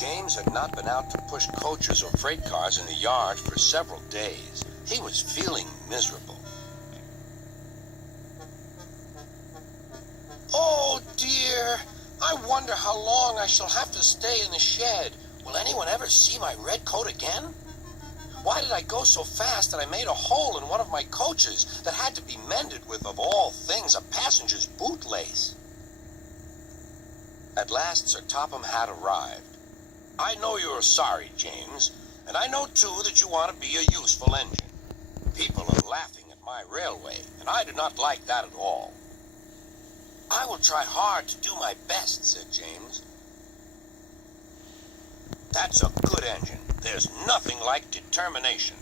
James had not been out to push coaches or freight cars in the yard for several days. He was feeling miserable. Oh dear, I wonder how long I shall have to stay in the shed. Will anyone ever see my red coat again? Why did I go so fast that I made a hole in one of my coaches that had to be mended with, of all things, a passenger's bootlace? At last, Sir Topham had arrived. I know you're sorry, James, and I know, too, that you want to be a useful engine. People are laughing at my railway, and I do not like that at all. I will try hard to do my best, said James. That's a good engine. There's nothing like determination.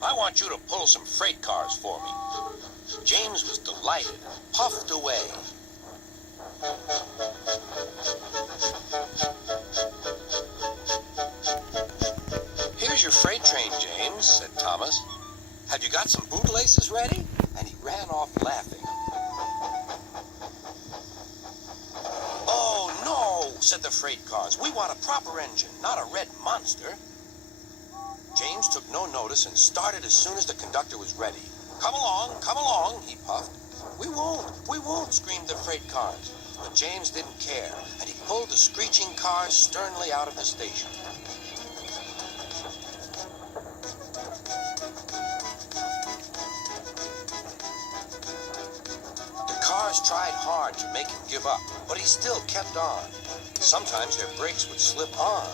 I want you to pull some freight cars for me. James was delighted and puffed away. Here's your freight train, James, said Thomas. Have you got some bootlaces ready? And he ran off laughing. Oh, no, said the freight cars. We want a proper engine, not a red monster. James took no notice and started as soon as the conductor was ready. Come along, he puffed. We won't, screamed the freight cars. But James didn't care, and he pulled the screeching cars sternly out of the station. The cars tried hard to make him give up, but he still kept on. Sometimes their brakes would slip on,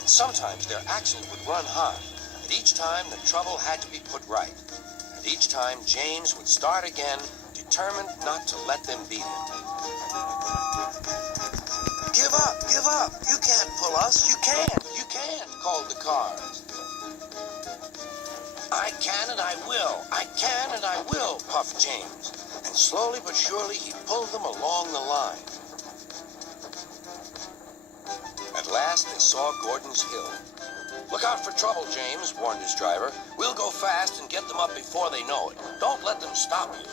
and sometimes their axle would run hot. And each time the trouble had to be put right. And each time James would start again, determined not to let them beat him. Give up, you can't pull us, you can't, called the cars. I can and I will, puffed James. And slowly but surely he pulled them along the line. At last they saw Gordon's Hill. Look out for trouble, James, warned his driver. We'll go fast and get them up before they know it. Don't let them stop you.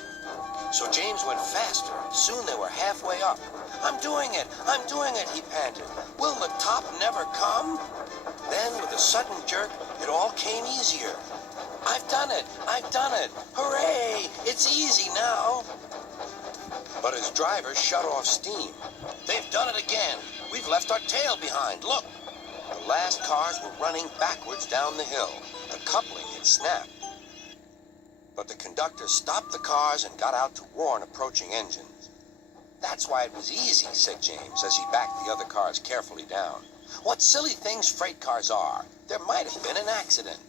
So James went faster. Soon they were halfway up. I'm doing it, he panted. Will the top never come? Then, with a sudden jerk, it all came easier. I've done it. Hooray! It's easy now. But his driver shut off steam. They've done it again. We've left our tail behind. Look. The last cars were running backwards down the hill. The coupling had snapped. But the conductor stopped the cars and got out to warn approaching engines. That's why it was easy, said James, as he backed the other cars carefully down. What silly things freight cars are. There might have been an accident.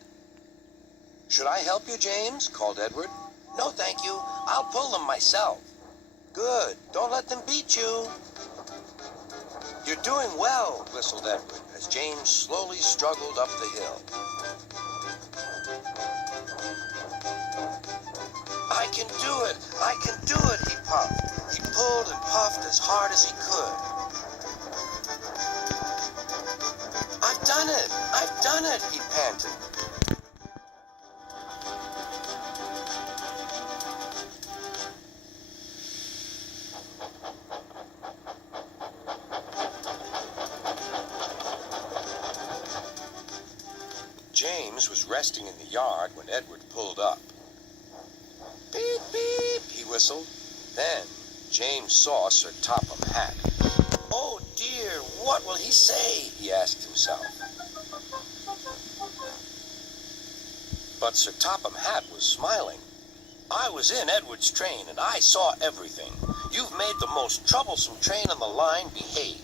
Should I help you, James? Called Edward. No, thank you. I'll pull them myself. Good. Don't let them beat you. You're doing well, whistled Edward, as James slowly struggled up the hill. I can do it, he puffed. He pulled and puffed as hard as he could. I've done it, he panted. James was resting in the yard when Edward pulled up. Beep, beep, he whistled. Then James saw Sir Topham Hatt. Oh dear, what will he say? He asked himself. But Sir Topham Hatt was smiling. I was in Edward's train and I saw everything. You've made the most troublesome train on the line behave.